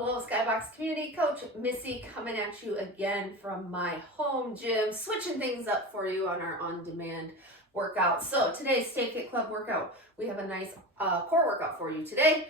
Hello, Skybox Community Coach Missy coming at you again from my home gym, switching things up for you on our on-demand workout. So today's Stay Fit Club workout, we have a nice core workout for you today.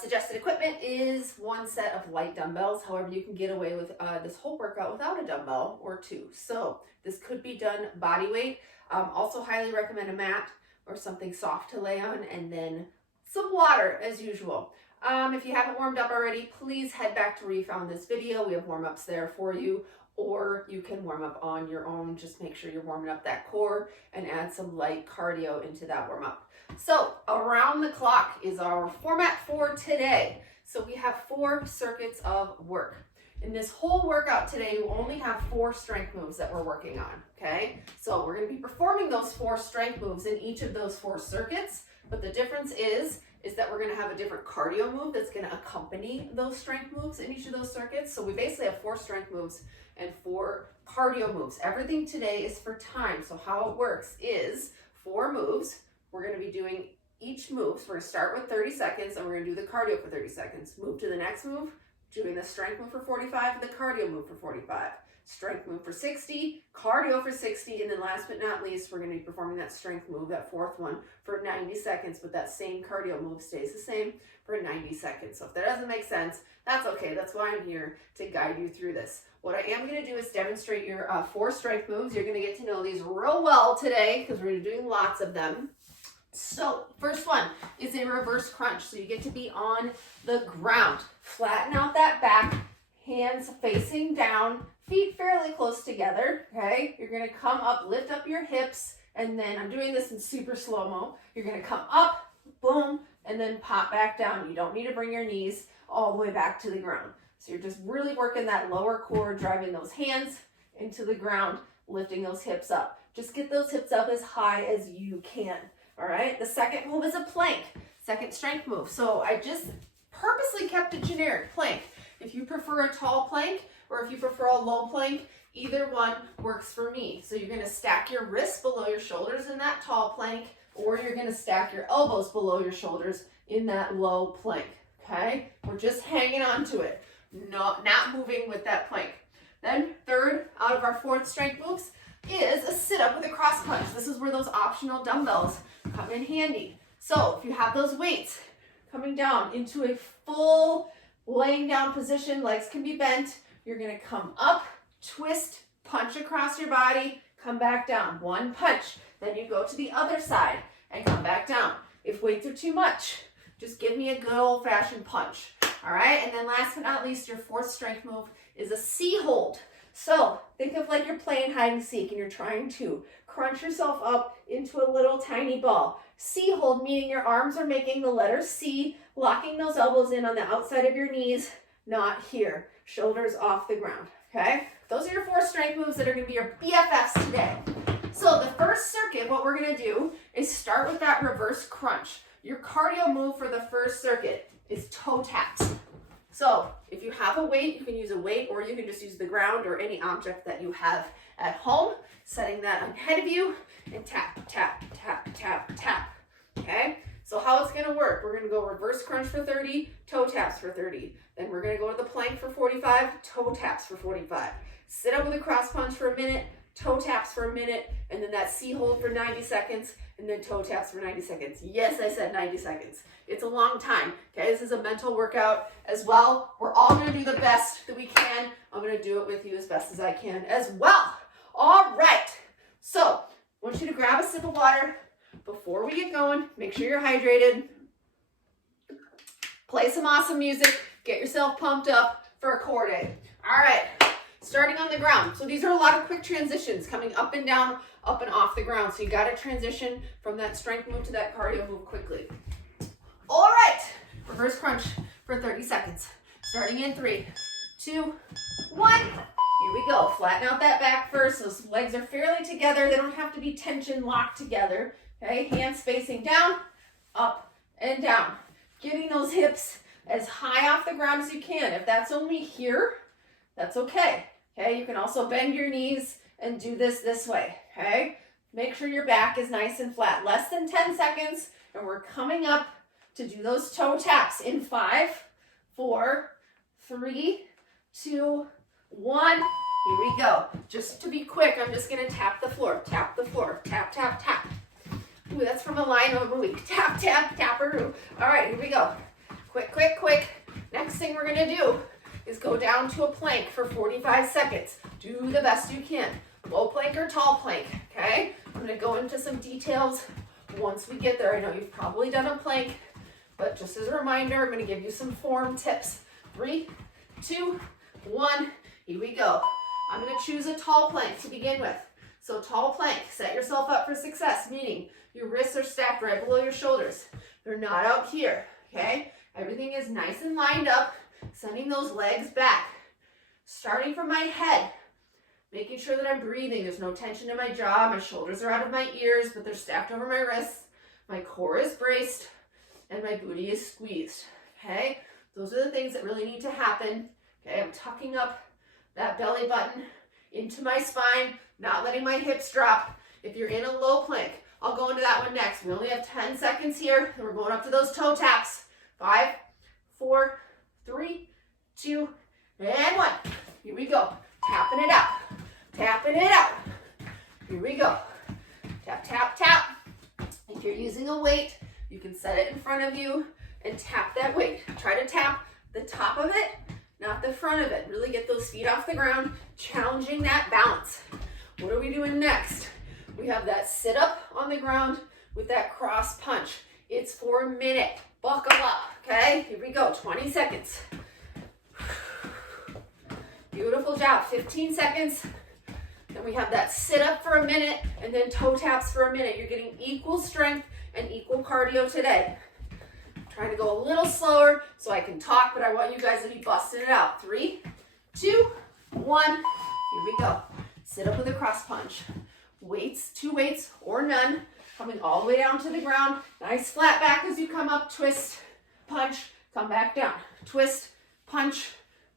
Suggested equipment is one set of light dumbbells. However, you can get away with this whole workout without a dumbbell or two. So this could be done body weight. Also highly recommend a mat or something soft to lay on, and then some water as usual. If you haven't warmed up already, please head back to where you found this video. We have warm-ups there for you, or you can warm up on your own. Just make sure you're warming up that core and add some light cardio into that warm-up. So around the clock is our format for today. So we have 4 circuits of work. In this whole workout today, we only have 4 strength moves that we're working on, okay? So we're gonna be performing those 4 strength moves in each of those 4 circuits, but the difference is that we're gonna have a different cardio move that's gonna accompany those strength moves in each of those circuits. So we basically have 4 strength moves and 4 cardio moves. Everything today is for time. So how it works is 4 moves. We're gonna be doing each move. So we're gonna start with 30 seconds and we're gonna do the cardio for 30 seconds. Move to the next move, doing the strength move for 45 and the cardio move for 45. Strength move for 60, cardio for 60, and then last but not least, we're going to be performing that strength move, that 4th one, for 90 seconds, but that same cardio move stays the same for 90 seconds. So if that doesn't make sense, that's okay. That's why I'm here, to guide you through this. What I am going to do is demonstrate your 4 strength moves. You're going to get to know these real well today because we're going to be doing lots of them. So first one is a reverse crunch. So you get to be on the ground. Flatten out that back, hands facing down, feet fairly close together, okay? You're gonna come up, lift up your hips, and then I'm doing this in super slow-mo. You're gonna come up, boom, and then pop back down. You don't need to bring your knees all the way back to the ground. So you're just really working that lower core, driving those hands into the ground, lifting those hips up. Just get those hips up as high as you can, all right? The second move is a plank, second strength move. So I just purposely kept it generic, plank. If you prefer a tall plank or if you prefer a low plank, either one works for me. So you're gonna stack your wrists below your shoulders in that tall plank, or you're gonna stack your elbows below your shoulders in that low plank, okay? We're just hanging on to it, not moving with that plank. Then third out of our 4th strength moves is a sit-up with a cross punch. This is where those optional dumbbells come in handy. So if you have those weights coming down into a full laying down position, legs can be bent, you're gonna come up, twist, punch across your body, come back down. 1 punch. Then you go to the other side and come back down. If weights are too much, just give me a good old-fashioned punch. All right, and then last but not least, your 4th strength move is a C hold. So think of like you're playing hide and seek and you're trying to crunch yourself up into a little tiny ball. C hold, meaning your arms are making the letter C, locking those elbows in on the outside of your knees, not here. Shoulders off the ground, okay? Those are your 4 strength moves that are gonna be your BFFs today. So the first circuit, what we're gonna do is start with that reverse crunch. Your cardio move for the first circuit is toe taps. So if you have a weight, you can use a weight, or you can just use the ground or any object that you have at home, setting that ahead of you, and tap, tap, tap, tap, tap, okay? So how it's gonna work, we're gonna go reverse crunch for 30, toe taps for 30. Then we're gonna go to the plank for 45, toe taps for 45. Sit up with a cross punch for a minute, toe taps for a minute, and then that C hold for 90 seconds, and then toe taps for 90 seconds. Yes, I said 90 seconds. It's a long time, okay? This is a mental workout as well. We're all gonna do the best that we can. I'm gonna do it with you as best as I can as well. All right, so I want you to grab a sip of water before we get going. Make sure you're hydrated. Play some awesome music. Get yourself pumped up for a core day. All right, starting on the ground. So these are a lot of quick transitions coming up and down, up and off the ground. So you gotta transition from that strength move to that cardio move quickly. All right, reverse crunch for 30 seconds. Starting in 3, 2, 1. Here we go. Flatten out that back first. Those legs are fairly together. They don't have to be tension locked together. Okay, hands facing down, up and down. Getting those hips as high off the ground as you can. If that's only here, that's okay. Okay, you can also bend your knees and do this way. Okay, make sure your back is nice and flat. Less than 10 seconds, and we're coming up to do those toe taps in 5, 4, 3, 2, 1. Here we go. Just to be quick, I'm just going to tap the floor. Tap the floor. Tap, tap, tap. Ooh, that's from a line of a movie. Tap, tap, taparoo. All right, here we go. Quick, quick, quick. Next thing we're going to do is go down to a plank for 45 seconds. Do the best you can. Low plank or tall plank, okay? I'm going to go into some details once we get there. I know you've probably done a plank, but just as a reminder, I'm going to give you some form tips. 3, 2, 1. Here we go. I'm going to choose a tall plank to begin with. So tall plank, set yourself up for success, meaning your wrists are stacked right below your shoulders. They're not out here, okay? Everything is nice and lined up, sending those legs back. Starting from my head, making sure that I'm breathing. There's no tension in my jaw. My shoulders are out of my ears, but they're stacked over my wrists. My core is braced, and my booty is squeezed, okay? Those are the things that really need to happen. Okay, I'm tucking up that belly button into my spine, not letting my hips drop. If you're in a low plank, I'll go into that one next. We only have 10 seconds here, and we're going up to those toe taps. 5, 4, 3, 2, and 1. Here we go. Tapping it out. Tapping it out. Here we go. Tap, tap, tap. If you're using a weight, you can set it in front of you and tap that weight. Try to tap the top of it, not the front of it. Really get those feet off the ground, challenging that balance. What are we doing next? We have that sit up on the ground with that cross punch. It's for a minute. Buckle up, okay? Here we go, 20 seconds. Beautiful job, 15 seconds. Then we have that sit up for a minute and then toe taps for a minute. You're getting equal strength and equal cardio today. I'm trying to go a little slower so I can talk, but I want you guys to be busting it out. 3, 2, 1. Here we go. Sit up with a cross punch. Weights, 2 weights or none, coming all the way down to the ground. Nice flat back as you come up. Twist, punch, come back down. Twist, punch,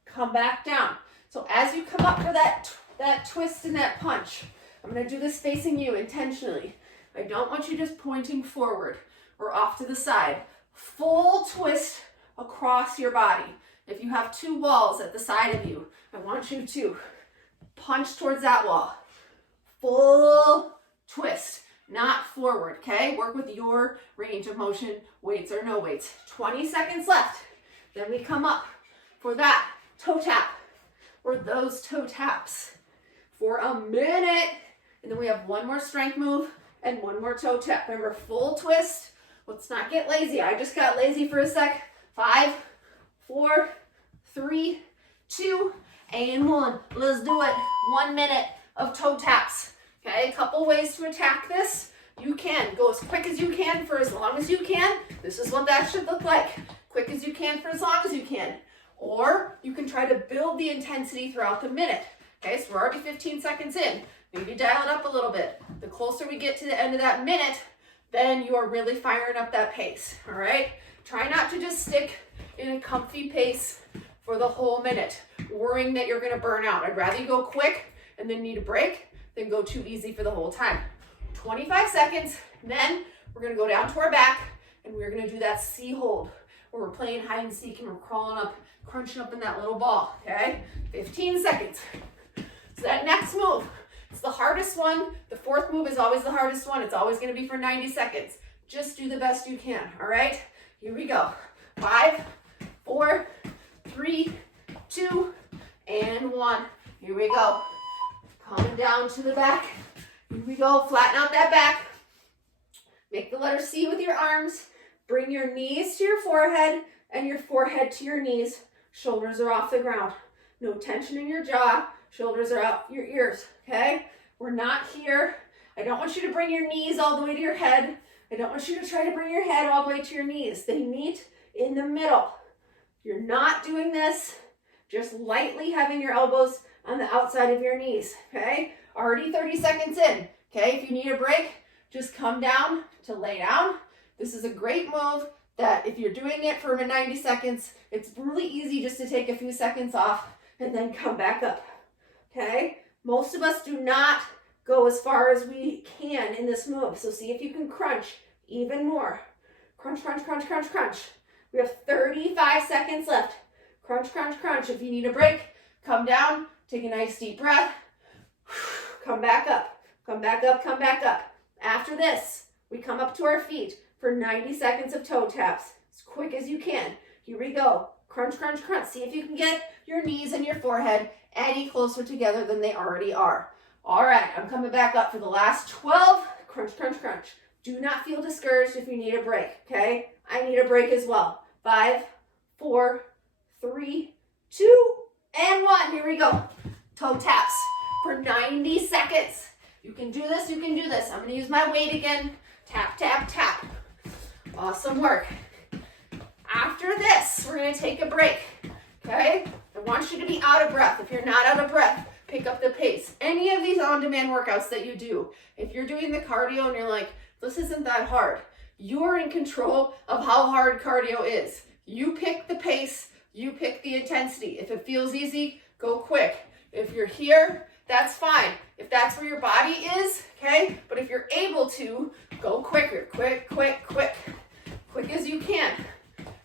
come back down. So as you come up for that twist and that punch, I'm going to do this facing you intentionally. I don't want you just pointing forward or off to the side. Full twist across your body. If you have 2 walls at the side of you, I want you to punch towards that wall. Full twist, not forward, okay? Work with your range of motion, weights or no weights. 20 seconds left. Then we come up for that toe tap or those toe taps for a minute. And then we have 1 more strength move and 1 more toe tap. Remember, full twist. Let's not get lazy. I just got lazy for a sec. 5, 4, 3, 2, and 1. Let's do it. 1 minute of toe taps. Okay, a couple ways to attack this. You can go as quick as you can for as long as you can. This is what that should look like. Quick as you can for as long as you can. Or you can try to build the intensity throughout the minute. Okay, so we're already 15 seconds in. Maybe dial it up a little bit. The closer we get to the end of that minute, then you are really firing up that pace, all right? Try not to just stick in a comfy pace for the whole minute, worrying that you're gonna burn out. I'd rather you go quick and then need a break than go too easy for the whole time. 25 seconds, and then we're gonna go down to our back and we're gonna do that C hold where we're playing hide and seek and we're crawling up, crunching up in that little ball, okay? 15 seconds. So that next move, it's the hardest one. The 4th move is always the hardest one. It's always gonna be for 90 seconds. Just do the best you can, all right? Here we go. 5, 4, 3, 2, and 1. Here we go. Coming down to the back. Here we go. Flatten out that back. Make the letter C with your arms. Bring your knees to your forehead and your forehead to your knees. Shoulders are off the ground. No tension in your jaw. Shoulders are out your ears, okay? We're not here. I don't want you to bring your knees all the way to your head. I don't want you to try to bring your head all the way to your knees. They meet in the middle. You're not doing this. Just lightly having your elbows on the outside of your knees, okay? Already 30 seconds in, okay? If you need a break, just come down to lay down. This is a great move that if you're doing it for 90 seconds, it's really easy just to take a few seconds off and then come back up, okay? Most of us do not go as far as we can in this move, so see if you can crunch even more. Crunch, crunch, crunch, crunch, crunch. We have 35 seconds left. Crunch, crunch, crunch. If you need a break, come down, take a nice deep breath. Come back up, come back up, come back up. After this, we come up to our feet for 90 seconds of toe taps, as quick as you can. Here we go. Crunch, crunch, crunch. See if you can get your knees and your forehead any closer together than they already are. All right, I'm coming back up for the last 12. Crunch, crunch, crunch. Do not feel discouraged if you need a break, okay? I need a break as well. 5, 4, 3, 2, and 1. Here we go. Toe taps for 90 seconds. You can do this, you can do this. I'm gonna use my weight again. Tap, tap, tap. Awesome work. After this, we're gonna take a break, okay? I want you to be out of breath. If you're not out of breath, pick up the pace. Any of these on-demand workouts that you do, if you're doing the cardio and you're like, this isn't that hard, you're in control of how hard cardio is. You pick the pace, you pick the intensity. If it feels easy, go quick. If you're here, that's fine. If that's where your body is, okay? But if you're able to, go quicker. Quick, quick, quick. Quick as you can.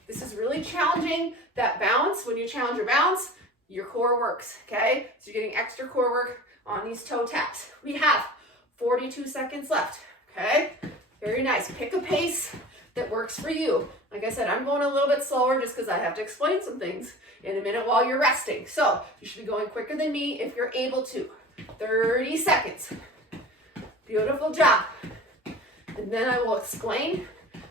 This is really challenging that balance. When you challenge your balance, your core works, okay? So you're getting extra core work on these toe taps. We have 42 seconds left, okay? Very nice. Pick a pace that works for you. Like I said, I'm going a little bit slower just because I have to explain some things in a minute while you're resting. So you should be going quicker than me if you're able to. 30 seconds. Beautiful job. And then I will explain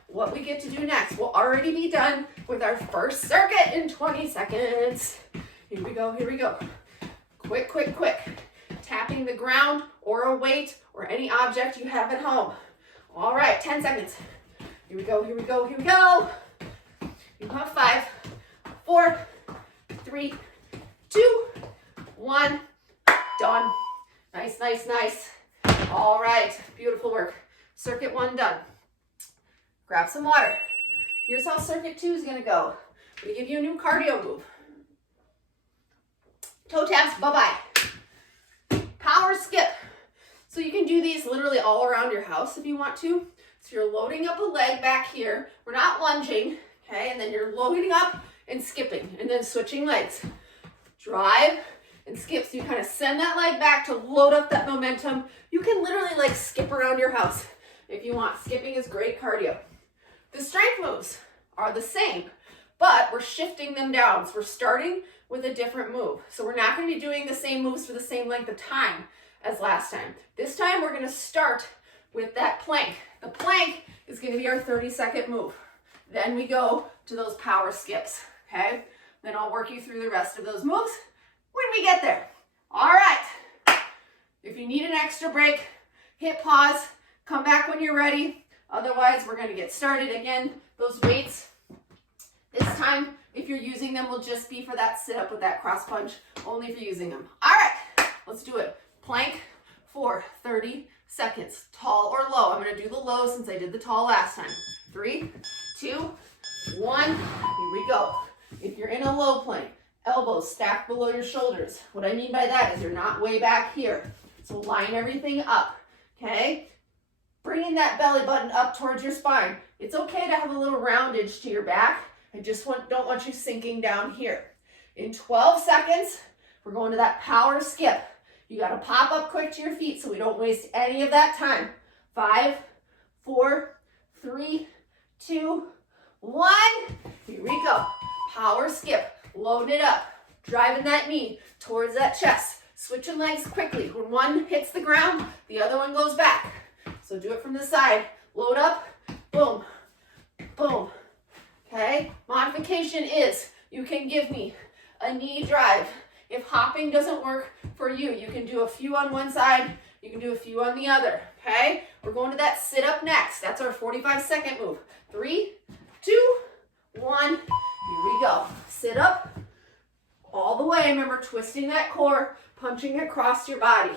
what we get to do next. We'll already be done with our first circuit in 20 seconds. Here we go, here we go. Quick, quick, quick. Tapping the ground or a weight or any object you have at home. All right, 10 seconds. Here we go, here we go, here we go. You have 5, 4, 3, 2, 1. Done. Nice, nice, nice. All right, beautiful work. Circuit 1 done. Grab some water. Here's how circuit 2 is gonna go. I'm gonna give you a new cardio move. Toe taps, bye-bye. Power skip. So you can do these literally all around your house if you want to. So you're loading up a leg back here. We're not lunging, okay? And then you're loading up and skipping and then switching legs. Drive and skip. So you kind of send that leg back to load up that momentum. You can literally like skip around your house if you want. Skipping is great cardio. The strength moves are the same, but we're shifting them down. So we're starting with a different move. So we're not going to be doing the same moves for the same length of time as last time. This time we're going to start with that plank. The plank is going to be our 30-second move. Then we go to those power skips, okay? Then I'll work you through the rest of those moves when we get there. All right. If you need an extra break, hit pause, come back when you're ready. Otherwise, we're going to get started again. Those weights, this time, if you're using them, will just be for that sit up with that cross punch, only if you're using them. All right, let's do it. Plank for 30 seconds. Tall or low. I'm going to do the low since I did the tall last time. 3, 2, 1. Here we go. If you're in a low plank, elbows stacked below your shoulders. What I mean by that is you're not way back here. So line everything up, okay? Bringing that belly button up towards your spine. It's okay to have a little roundage to your back. I just don't want you sinking down here. In 12 seconds, we're going to that power skip. You got to pop up quick to your feet so we don't waste any of that time. 5, 4, 3, 2, 1. Here we go. Power skip. Load it up. Driving that knee towards that chest. Switching legs quickly. When one hits the ground, the other one goes back. So do it from the side. Load up. Boom. Boom. Okay? Modification is you can give me a knee drive. If hopping doesn't work for you, you can do a few on one side, you can do a few on the other, okay? We're going to that sit up next. That's our 45-second move. 3, 2, 1. Here we go. Sit up all the way. Remember, twisting that core, punching across your body.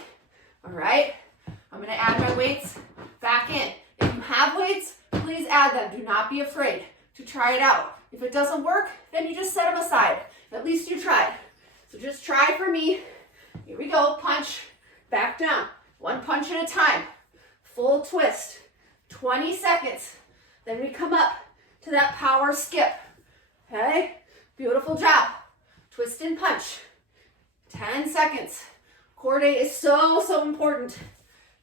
All right? I'm going to add my weights back in. If you have weights, please add them. Do not be afraid to try it out. If it doesn't work, then you just set them aside. At least you tried. So just try for me. Here we go. Punch. Back down. One punch at a time. Full twist. 20 seconds. Then we come up to that power skip. Okay? Beautiful job. Twist and punch. 10 seconds. Core day is so important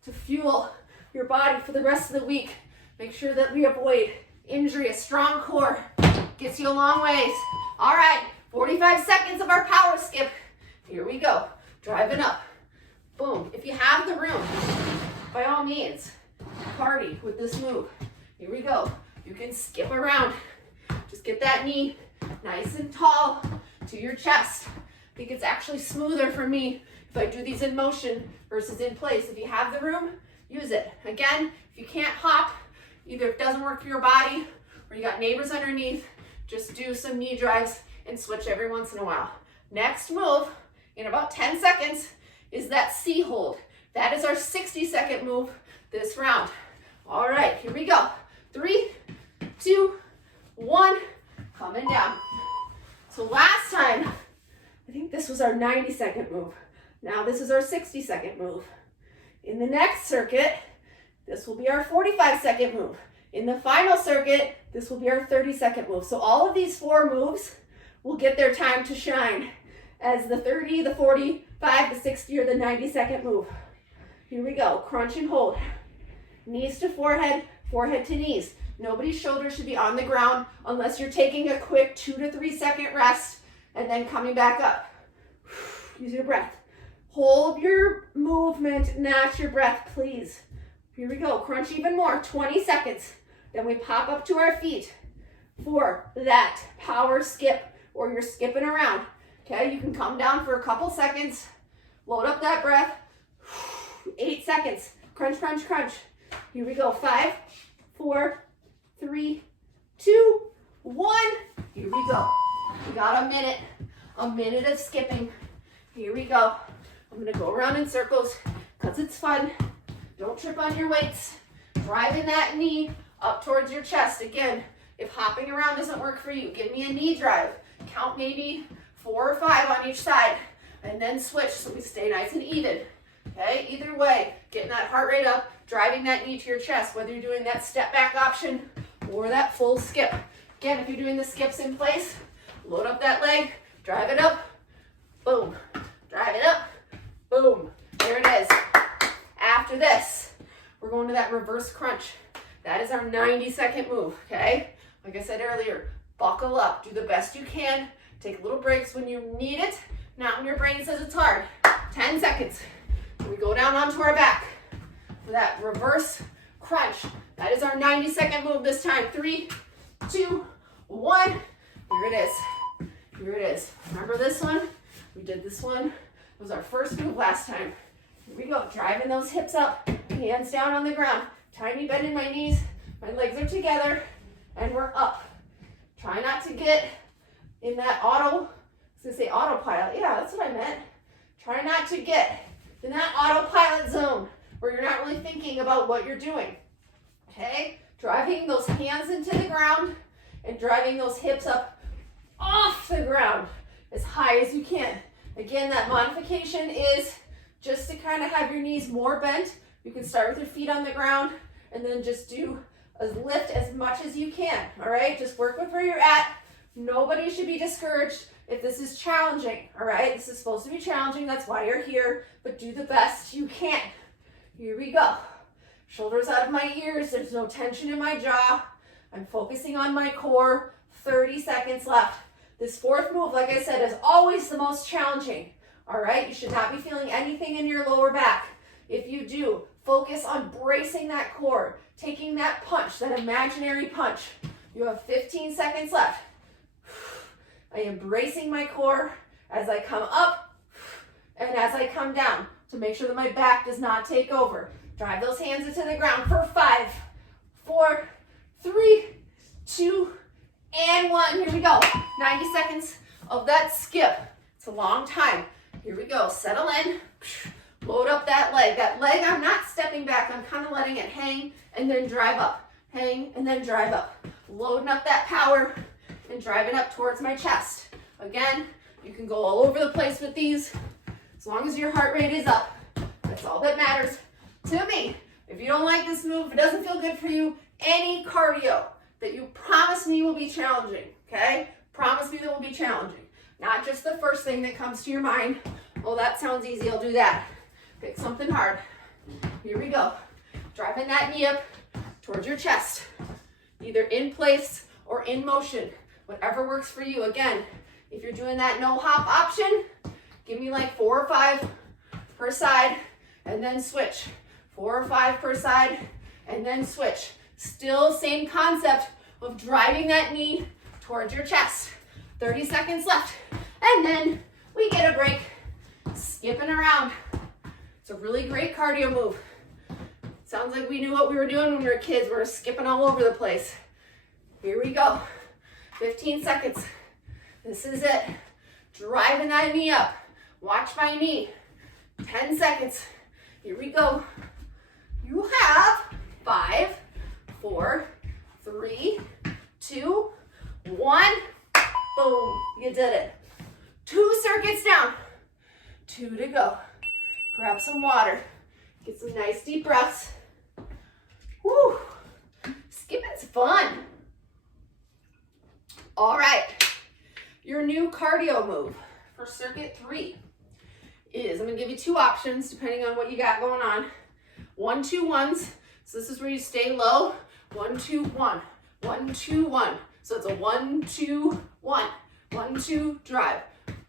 to fuel your body for the rest of the week. Make sure that we avoid injury. A strong core gets you a long ways. All right, 45 seconds of our power skip. Here we go. Driving up. Boom. If you have the room, by all means, party with this move. Here we go. You can skip around. Just get that knee nice and tall to your chest. I think it's actually smoother for me if I do these in motion versus in place. If you have the room, use it. Again, if you can't hop, either it doesn't work for your body or you got neighbors underneath, just do some knee drives and switch every once in a while. Next move, in about 10 seconds, is that C hold. That is our 60-second move this round. All right, here we go. 3, 2, 1, coming down. So last time, I think this was our 90-second move. Now this is our 60-second move. In the next circuit, this will be our 45-second move. In the final circuit, this will be our 30-second move. So all of these 4 moves will get their time to shine as the 30, the 45, the 60, or the 90-second move. Here we go. Crunch and hold. Knees to forehead, forehead to knees. Nobody's shoulders should be on the ground unless you're taking a quick 2 to 3 second rest and then coming back up. Use your breath. Hold your movement, not your breath, please. Here we go. Crunch even more. 20 seconds. Then we pop up to our feet for that power skip, or you're skipping around. Okay, you can come down for a couple seconds. Load up that breath. 8 seconds. Crunch, crunch, crunch. Here we go. 5, 4, 3, 2, 1. Here we go. We got a minute of skipping. Here we go. I'm gonna go around in circles because it's fun. Don't trip on your weights. Driving that knee up towards your chest. Again, if hopping around doesn't work for you, give me a knee drive. Count maybe 4 or 5 on each side and then switch so we stay nice and even. Okay, either way, getting that heart rate up, driving that knee to your chest, whether you're doing that step back option or that full skip. Again, if you're doing the skips in place, load up that leg, drive it up, boom, drive it up, boom, there it is. After this, we're going to that reverse crunch. That is our 90-second move, okay? Like I said earlier, buckle up, do the best you can, take little breaks when you need it, not when your brain says it's hard. 10 seconds. We go down onto our back for that reverse crunch. That is our 90-second move this time. 3, 2, 1. Here it is. Here it is. Remember this one? We did this one. It was our first move last time. Here we go. Driving those hips up, hands down on the ground. Tiny bend in my knees. My legs are together, and we're up. Try not to get in that autopilot. Yeah, that's what I meant. Try not to get in that autopilot zone where you're not really thinking about what you're doing. Okay? Driving those hands into the ground and driving those hips up off the ground as high as you can. Again, that modification is just to kind of have your knees more bent. You can start with your feet on the ground and then just do a lift as much as you can. All right? Just work with where you're at. Nobody should be discouraged if this is challenging. All right? This is supposed to be challenging. That's why you're here. But do the best you can. Here we go. Shoulders out of my ears. There's no tension in my jaw. I'm focusing on my core. 30 seconds left. This fourth move, like I said, is always the most challenging. All right? You should not be feeling anything in your lower back. If you do, focus on bracing that core, taking that punch, that imaginary punch. You have 15 seconds left. I am bracing my core as I come up and as I come down to make sure that my back does not take over. Drive those hands into the ground for 5, 4, 3, 2, and 1. Here we go. 90 seconds of that skip. It's a long time. Here we go. Settle in. Load up that leg. That leg, I'm not stepping back. I'm kind of letting it hang and then drive up. Hang and then drive up. Loading up that power and driving up towards my chest. Again, you can go all over the place with these as long as your heart rate is up. That's all that matters to me. If you don't like this move, if it doesn't feel good for you, any cardio that you promise me will be challenging, okay? Promise me that will be challenging. Not just the first thing that comes to your mind. Oh, that sounds easy, I'll do that. Pick something hard. Here we go. Driving that knee up towards your chest, either in place or in motion, whatever works for you. Again, if you're doing that no hop option, give me like 4 or 5 per side and then switch. 4 or 5 per side and then switch. Still same concept of driving that knee towards your chest. 30 seconds left. And then we get a break, skipping around. It's a really great cardio move. Sounds like we knew what we were doing when we were kids. We were skipping all over the place. Here we go. 15 seconds. This is it. Driving that knee up. Watch my knee. 10 seconds. Here we go. You have 5, 4, 3, 2, 1. Boom. You did it. 2 circuits down. 2 to go. Grab some water. Get some nice deep breaths. Whew. Skipping's fun. All right. Your new cardio move for circuit 3 is, I'm going to give you 2 options depending on what you got going on. 1, 2, 1s. So this is where you stay low. 1, 2, 1. 1, 2, 1. So it's a 1, 2, 1. 1, 2, drive.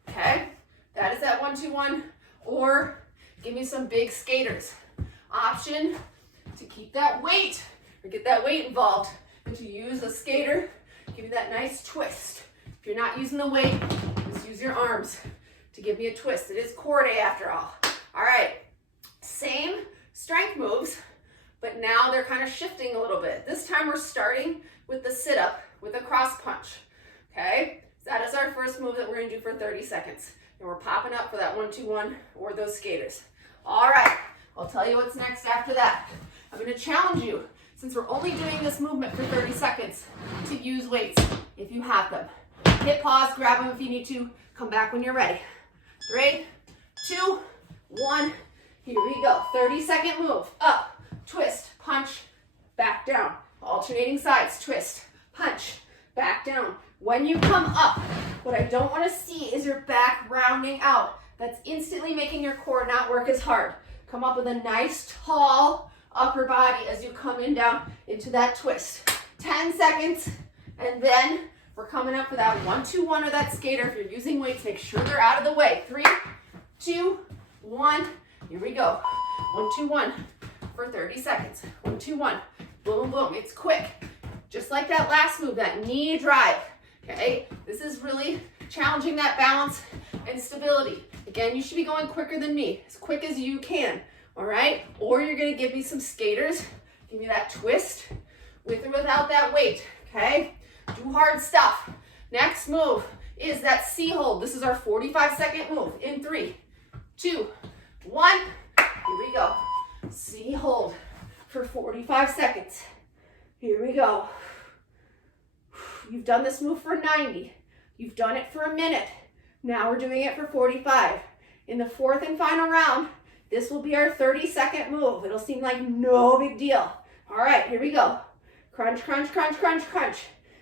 Okay? That is that 1, 2, 1. Or give me some big skaters. Option to keep that weight or get that weight involved and to use a skater, give you that nice twist. If you're not using the weight, just use your arms to give me a twist. It is core day after all. All right, same strength moves, but now they're kind of shifting a little bit. This time we're starting with the sit-up with a cross punch, okay? That is our first move that we're gonna do for 30 seconds. And we're popping up for that 1, 2, 1 or those skaters. All right, I'll tell you what's next after that. I'm gonna challenge you, since we're only doing this movement for 30 seconds, to use weights if you have them. Hit pause, grab them if you need to, come back when you're ready. 3, 2, 1, here we go. 30-second move, up, twist, punch, back down. Alternating sides, twist, punch, back down. When you come up, what I don't want to see is your back rounding out. That's instantly making your core not work as hard. Come up with a nice, tall upper body as you come in down into that twist. 10 seconds, and then we're coming up for that 1, 2, 1 or that skater. If you're using weights, make sure they're out of the way. 3, 2, 1, here we go. 1, 2, 1 for 30 seconds. 1, 2, 1, boom, boom. It's quick. Just like that last move, that knee drive, okay? This is really challenging that balance and stability. Again, you should be going quicker than me, as quick as you can, all right? Or you're gonna give me some skaters, give me that twist with or without that weight, okay? Do hard stuff. Next move is that C hold. This is our 45-second move in 3, 2, 1. Here we go. C hold for 45 seconds. Here we go. You've done this move for 90. You've done it for a minute. Now we're doing it for 45. In the 4th and final round, this will be our 30-second move. It'll seem like no big deal. All right, here we go. Crunch, crunch, crunch, crunch, crunch.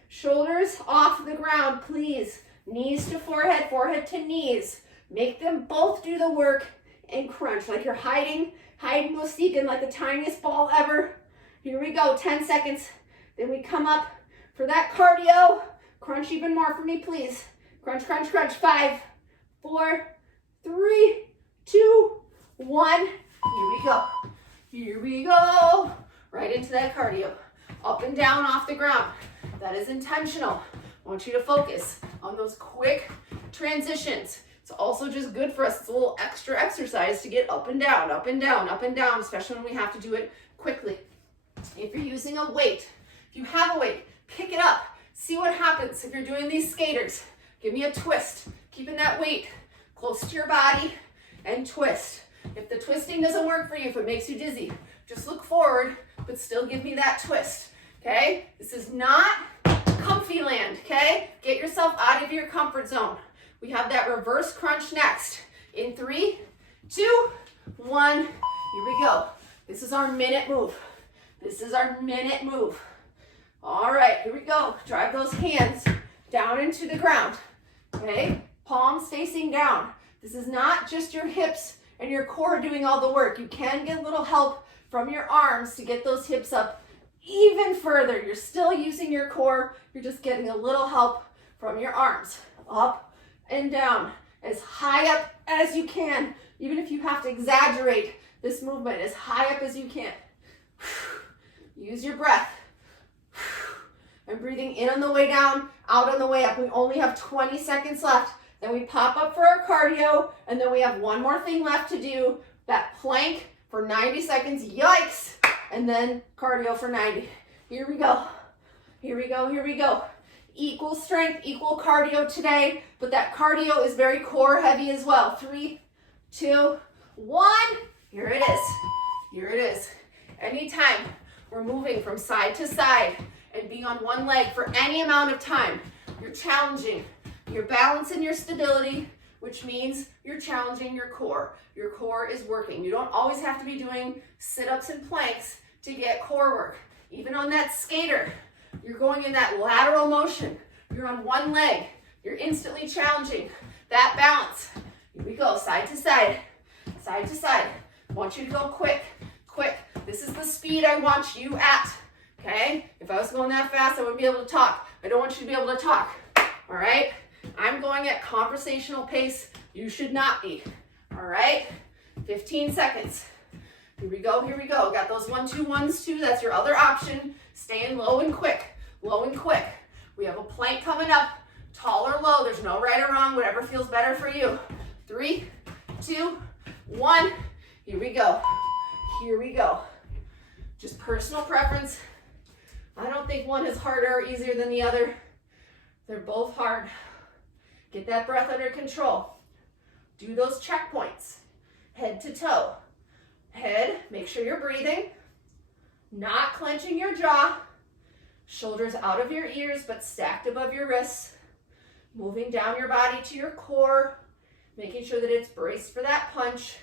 Shoulders off the ground, please. Knees to forehead, forehead to knees. Make them both do the work and crunch like you're hide and go seeking like the tiniest ball ever. Here we go, 10 seconds. Then we come up for that cardio. Crunch even more for me, please. Crunch, crunch, crunch. 5, 4, 3, 2, 1. Here we go. Here we go. Right into that cardio. Up and down off the ground. That is intentional. I want you to focus on those quick transitions. It's also just good for us. It's a little extra exercise to get up and down, up and down, up and down, especially when we have to do it quickly. If you're using a weight, if you have a weight, pick it up. See what happens if you're doing these skaters. Give me a twist, keeping that weight close to your body and twist. If the twisting doesn't work for you, if it makes you dizzy, just look forward, but still give me that twist, okay? This is not comfy land, okay? Get yourself out of your comfort zone. We have that reverse crunch next. In 3, 2, 1, here we go. This is our minute move. This is our minute move. All right, here we go. Drive those hands down into the ground, okay? palms facing down. This is not just your hips and your core doing all the work. You can get a little help from your arms to get those hips up even further. You're still using your core. You're just getting a little help from your arms. Up and down, as high up as you can. Even if you have to exaggerate this movement, as high up as you can. Use your breath. I'm breathing in on the way down, out on the way up. We only have 20 seconds left. Then we pop up for our cardio, and then we have one more thing left to do, that plank for 90 seconds. Yikes! And then cardio for 90. Here we go. Here we go, here we go. Equal strength, equal cardio today, but that cardio is very core heavy as well. 3, 2, 1. Here it is. Here it is. Anytime we're moving from side to side and being on one leg for any amount of time, you're challenging your balance and your stability, which means you're challenging your core. Your core is working. You don't always have to be doing sit-ups and planks to get core work. Even on that skater, you're going in that lateral motion. You're on one leg. You're instantly challenging that balance. Here we go, side to side, side to side. I want you to go quick, quick. This is the speed I want you at, okay? If I was going that fast, I wouldn't be able to talk. I don't want you to be able to talk, all right? I'm going at conversational pace. You should not be, all right? 15 seconds. Here we go, here we go. Got those 1, 2, 1s too. That's your other option. Staying low and quick, low and quick. We have a plank coming up, tall or low. There's no right or wrong, whatever feels better for you. 3, 2, 1. Here we go. Here we go. Just personal preference. I don't think one is harder or easier than the other. They're both hard. Get that breath under control. Do those checkpoints. Head to toe. Head, make sure you're breathing. Not clenching your jaw. Shoulders out of your ears but stacked above your wrists. Moving down your body to your core. Making sure that it's braced for that punch.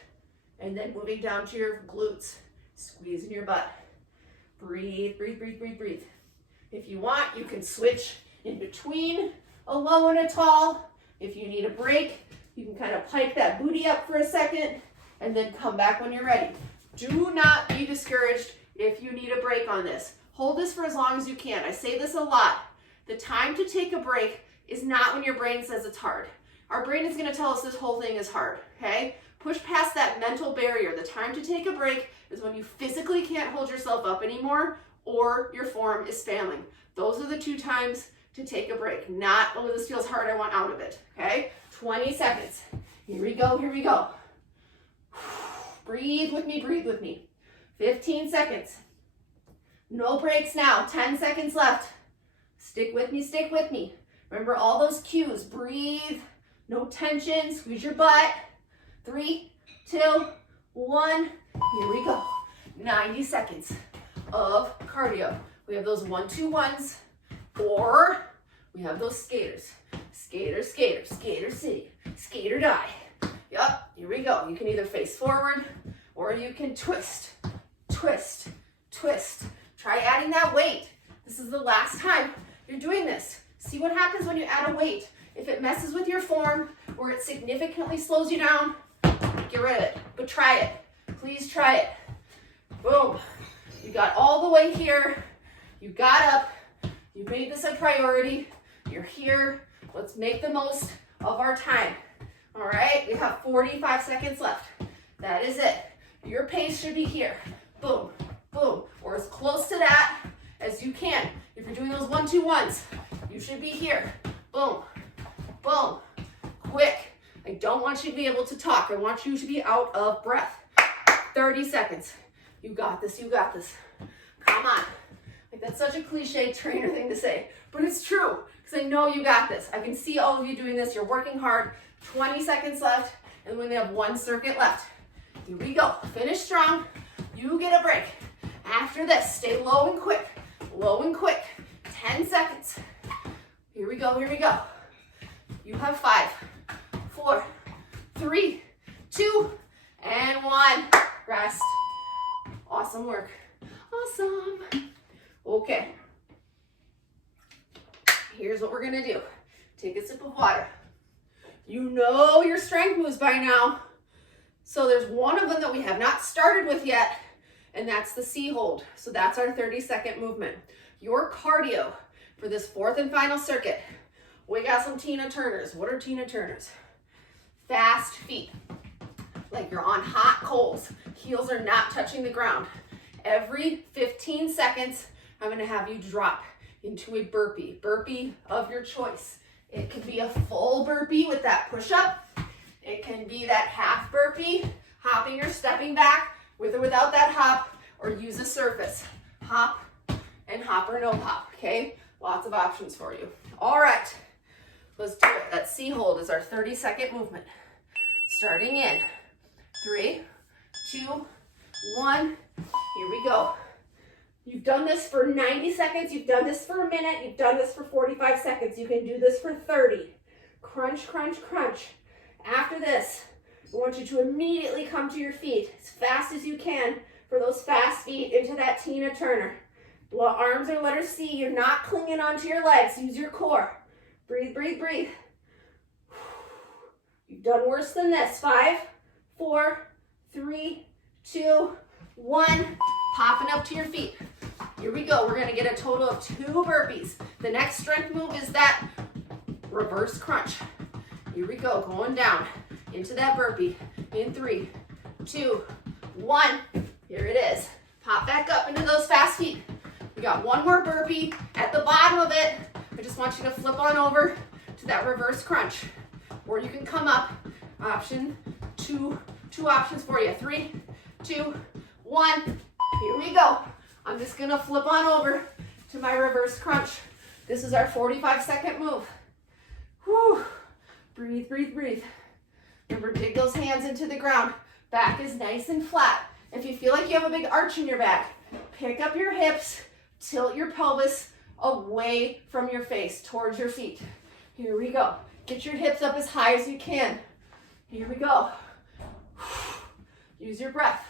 And then moving down to your glutes. Squeezing your butt. Breathe, breathe, breathe, breathe, breathe. If you want, you can switch in between a low and a tall. If you need a break, you can kind of pipe that booty up for a second and then come back when you're ready. Do not be discouraged if you need a break on this. Hold this for as long as you can. I say this a lot. The time to take a break is not when your brain says it's hard. Our brain is going to tell us this whole thing is hard, okay? Push past that mental barrier. The time to take a break is when you physically can't hold yourself up anymore or your form is failing. Those are the 2 times to take a break. Not, oh, this feels hard, I want out of it, okay? 20 seconds. Here we go, here we go. Breathe with me, breathe with me. 15 seconds. No breaks now. 10 seconds left. Stick with me, stick with me. Remember all those cues. Breathe, no tension, squeeze your butt. 3, 2, 1. Here we go. 90 seconds of cardio. We have those 1, 2, 1s, or we have those skaters. Skater, skater, skater city, skater die. Yup, here we go. You can either face forward or you can twist, twist, twist. Try adding that weight. This is the last time you're doing this. See what happens when you add a weight. If it messes with your form or it significantly slows you down, get rid of it. But try it. Please try it. Boom. You got all the way here. You got up. You made this a priority. You're here. Let's make the most of our time. All right, we have 45 seconds left. That is it. Your pace should be here. Boom, boom, or as close to that as you can. If you're doing those 1, 2, 1s, you should be here. Boom, boom, quick. I don't want you to be able to talk. I want you to be out of breath. 30 seconds. You got this, you got this. Come on. Like, that's such a cliche trainer thing to say, but it's true, because I know you got this. I can see all of you doing this. You're working hard. 20 seconds left, and we only have 1 circuit left. Here we go. Finish strong. You get a break. After this, stay low and quick. Low and quick. 10 seconds. Here we go, here we go. You have 5, 4, 3, 2, and 1. Rest. Awesome work. Awesome. Okay. Here's what we're gonna do. Take a sip of water. You know your strength moves by now. So there's one of them that we have not started with yet, and that's the C hold. So that's our 30-second movement. Your cardio for this fourth and final circuit. We got some Tina Turners. What are Tina Turners? Fast feet. Like you're on hot coals. Heels are not touching the ground. Every 15 seconds, I'm gonna have you drop into a burpee. Burpee of your choice. It could be a full burpee with that push-up. It can be that half burpee, hopping or stepping back with or without that hop, or use a surface. Hop and hop or no hop, okay? Lots of options for you. All right, let's do it. That C hold is our 30-second movement. Starting in 3, 2, 1, here we go. You've done this for 90 seconds, you've done this for a minute, you've done this for 45 seconds. You can do this for 30. Crunch, crunch, crunch. After this, I want you to immediately come to your feet as fast as you can for those fast feet into that Tina Turner. Arms are letter C. You're not clinging onto your legs. Use your core. Breathe, breathe, breathe. You've done worse than this. 5, 4, 3, 2, 1. Popping up to your feet. Here we go. We're going to get a total of 2 burpees. The next strength move is that reverse crunch. Here we go. Going down into that burpee. In 3, 2, 1. Here it is. Pop back up into those fast feet. We got one more burpee. At the bottom of it, I just want you to flip on over to that reverse crunch. Or you can come up. Option two options for you. 3, 2, 1. Here we go. I'm just gonna flip on over to my reverse crunch. This is our 45-second move. Whew. Breathe, breathe, breathe. Remember, dig those hands into the ground. Back is nice and flat. If you feel like you have a big arch in your back, pick up your hips, tilt your pelvis away from your face, towards your feet. Here we go. Get your hips up as high as you can. Here we go. Use your breath.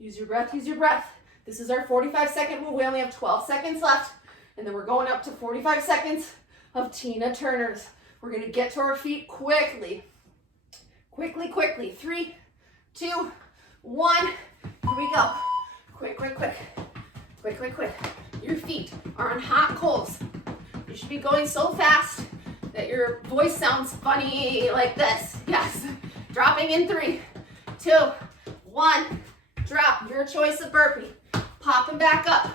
Use your breath, use your breath. This is our 45-second move. We only have 12 seconds left, and then we're going up to 45 seconds of Tina Turners. We're gonna get to our feet quickly. Quickly, quickly. 3, 2, 1. Here we go. Quick, quick, quick. Quick, quick, quick. Your feet are on hot coals. You should be going so fast that your voice sounds funny like this. Yes. Dropping in 3, 2, 1. Drop. Your choice of burpee. Popping back up.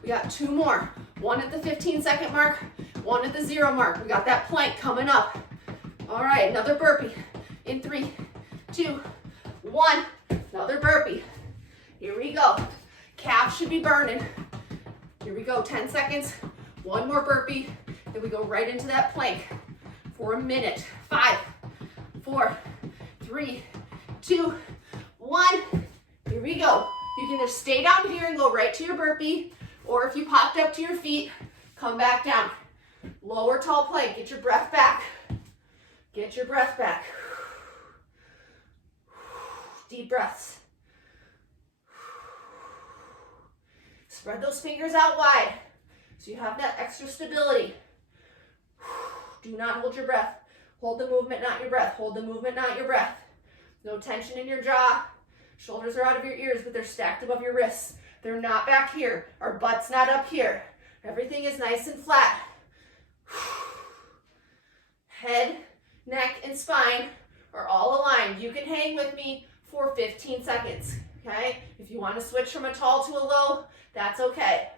We got 2 more. One at the 15-second mark, one at the 0 mark. We got that plank coming up. All right, another burpee. In 3, 2, 1. Another burpee. Here we go. Calves should be burning. Here we go. 10 seconds. One more burpee. Then we go right into that plank for a minute. 5, 4, 3, 2, 1. Here we go. You can just stay down here and go right to your burpee, or if you popped up to your feet, come back down. Lower tall plank. Get your breath back. Get your breath back. Deep breaths. Spread those fingers out wide so you have that extra stability. Do not hold your breath. Hold the movement, not your breath. Hold the movement, not your breath. No tension in your jaw. Shoulders are out of your ears, but they're stacked above your wrists. They're not back here. Our butt's not up here. Everything is nice and flat. Head, neck, and spine are all aligned. You can hang with me for 15 seconds, okay? If you want to switch from a tall to a low, that's okay.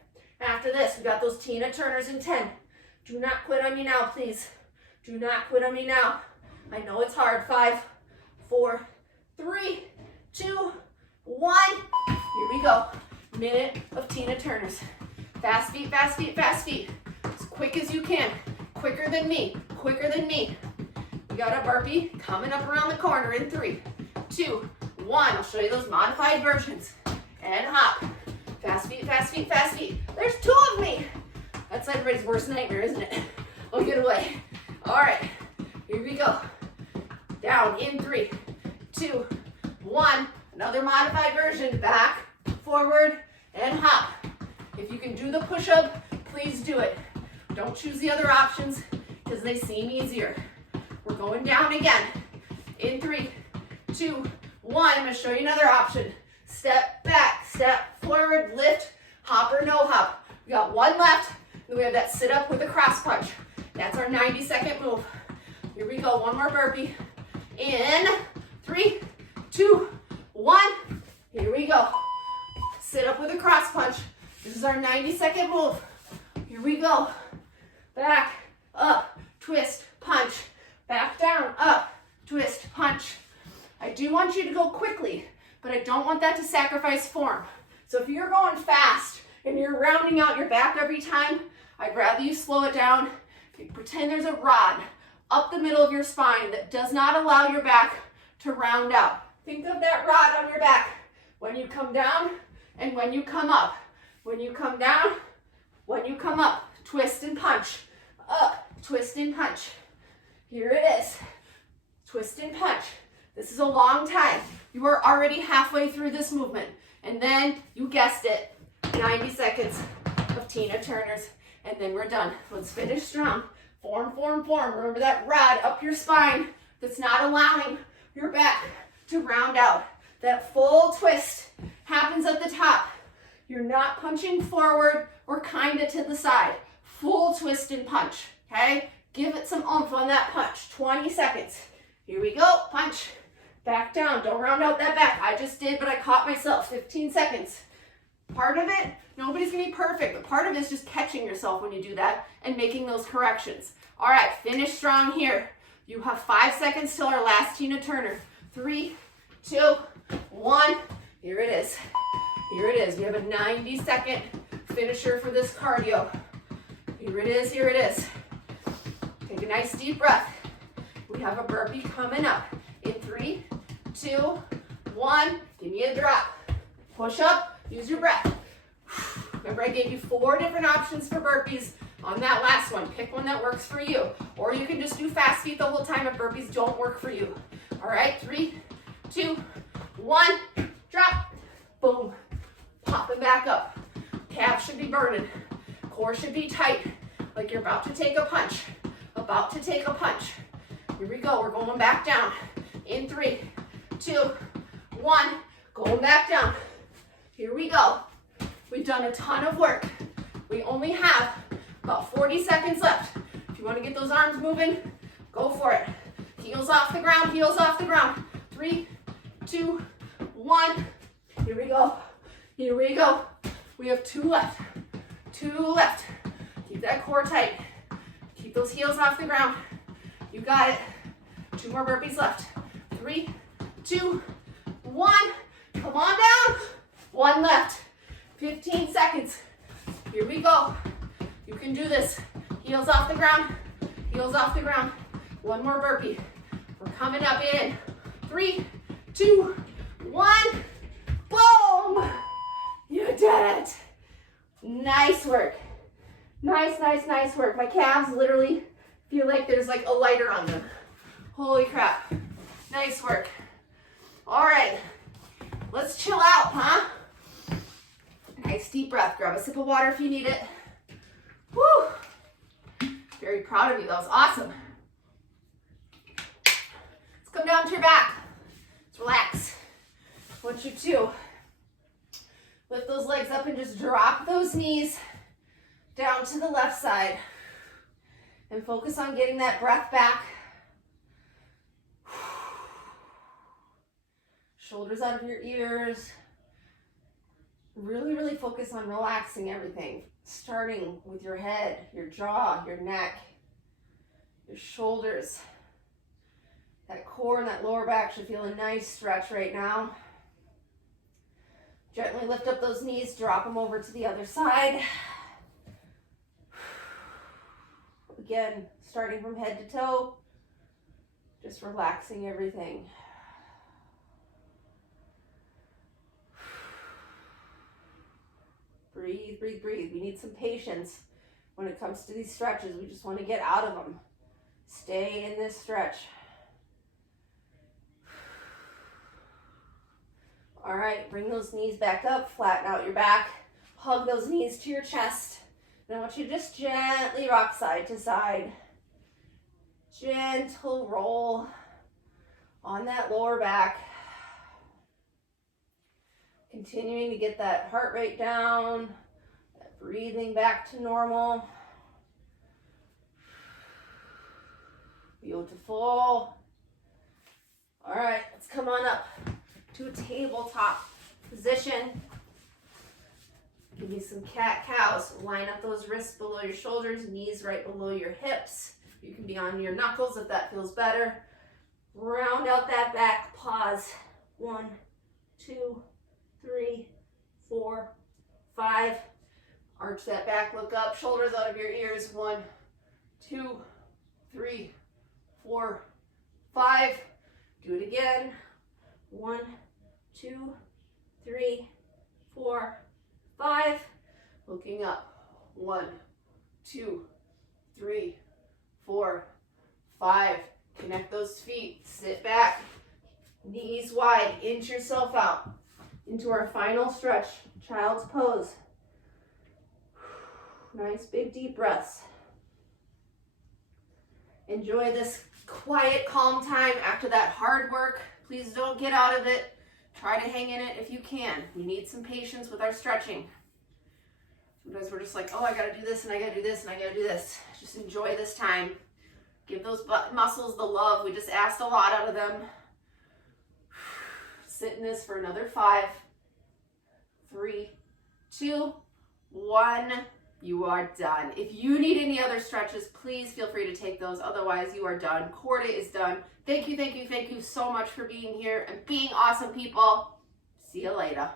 After this, we got those Tina Turners in 10. Do not quit on me now, please. Do not quit on me now. I know it's hard. 5, 4, 3, 2, 1. Here we go. Minute of Tina Turners. Fast feet, fast feet, fast feet. As quick as you can. Quicker than me. Quicker than me. We got a burpee coming up around the corner in 3, 2, 1. I'll show you those modified versions. And hop. Fast feet, fast feet, fast feet. There's 2 of me. That's everybody's worst nightmare, isn't it? Oh, get away. All right. Here we go. Down in 3, 2, 1. Another modified version. Back, forward, and hop. If you can do the push-up, please do it. Don't choose the other options because they seem easier. We're going down again. In 3, 2, 1. I'm going to show you another option. Step back, step forward, lift, hop or no hop. We got one left, then we have that sit up with a cross punch. That's our 90-second move. Here we go, one more burpee. In 3, 2, 1. Here we go. Sit up with a cross punch. This is our 90-second move. Here we go. Back, up, twist, punch. Back down, up, twist, punch. I do want you to go quickly, but I don't want that to sacrifice form. So if you're going fast and you're rounding out your back every time, I'd rather you slow it down. Pretend there's a rod up the middle of your spine that does not allow your back to round out. Think of that rod on your back when you come down and when you come up. When you come down, when you come up. Twist and punch. Up, twist and punch. Here it is. Twist and punch. This is a long time. You are already halfway through this movement. And then, you guessed it, 90 seconds of Tina Turner's. And then we're done. Let's finish strong. Form, form, form. Remember that rod up your spine that's not allowing your back to round out. That full twist happens at the top. You're not punching forward or kind of to the side. Full twist and punch, okay? Give it some oomph on that punch. 20 seconds. Here we go. Punch. Back down. Don't round out that back. I just did, but I caught myself. 15 seconds. Part of it, nobody's going to be perfect, but part of it is just catching yourself when you do that and making those corrections. All right, finish strong here. You have 5 seconds till our last Tina Turner. 3, 2, 1. Here it is. Here it is. We have a 90-second finisher for this cardio. Here it is. Here it is. Take a nice deep breath. We have a burpee coming up. In 3, 2, 1. Give me a drop. Push up. Use your breath. Remember, I gave you 4 different options for burpees on that last one. Pick one that works for you. Or you can just do fast feet the whole time if burpees don't work for you. All right, 3, 2, 1. Drop. Boom. Pop it back up. Calves should be burning. Core should be tight, like you're about to take a punch. About to take a punch. Here we go. We're going back down. In 3, 2, 1. Going back down. Here we go. We've done a ton of work. We only have about 40 seconds left. If you want to get those arms moving, go for it. Heels off the ground, heels off the ground. 3, 2, 1. Here we go. Here we go. We have 2 left. 2 left. Keep that core tight. Keep those heels off the ground. You got it. 2 more burpees left. 3, 2, 1. Come on down. 1 left. 15 seconds. Here we go. You can do this. Heels off the ground. Heels off the ground. 1 more burpee. We're coming up in 3, 2, 1. Boom! You did it. Nice work. Nice, nice, nice work. My calves literally feel like there's like a lighter on them. Holy crap. Nice work. All right. Let's chill out, huh? Nice deep breath. Grab a sip of water if you need it. Woo! Very proud of you. That was awesome. Let's come down to your back. Let's relax. I want you to lift those legs up and just drop those knees down to the left side. And focus on getting that breath back. Shoulders out of your ears. Really, really focus on relaxing everything. Starting with your head, your jaw, your neck, your shoulders. That core and that lower back should feel a nice stretch right now. Gently lift up those knees, drop them over to the other side. Again, starting from head to toe, just relaxing everything. Breathe, breathe, breathe. We need some patience when it comes to these stretches. We just want to get out of them. Stay in this stretch. All right, bring those knees back up, flatten out your back, hug those knees to your chest. And I want you to just gently rock side to side. Gentle roll on that lower back. Continuing to get that heart rate down, that breathing back to normal. Beautiful. All right, let's come on up to a tabletop position. Give me some cat-cows. Line up those wrists below your shoulders, knees right below your hips. You can be on your knuckles if that feels better. Round out that back, pause. 1, 2, 3, 4, 5. Arch that back, look up, shoulders out of your ears. 1, 2, 3, 4, 5. Do it again. 1, 2, 3, 4, 5. Looking up. 1, 2, 3, 4, 5. Connect those feet. Sit back. Knees wide. Inch yourself out. Into our final stretch. Child's pose. Nice big deep breaths. Enjoy this quiet, calm time after that hard work. Please don't get out of it. Try to hang in it if you can. We need some patience with our stretching. Sometimes we're just like, oh, I gotta do this and I gotta do this and I gotta do this. Just enjoy this time. Give those butt muscles the love. We just asked a lot out of them. Sit in this for another 5, 3, 2, 1. You are done. If you need any other stretches, please feel free to take those. Otherwise, you are done. Core day is done. Thank you so much for being here and being awesome, people. See you later.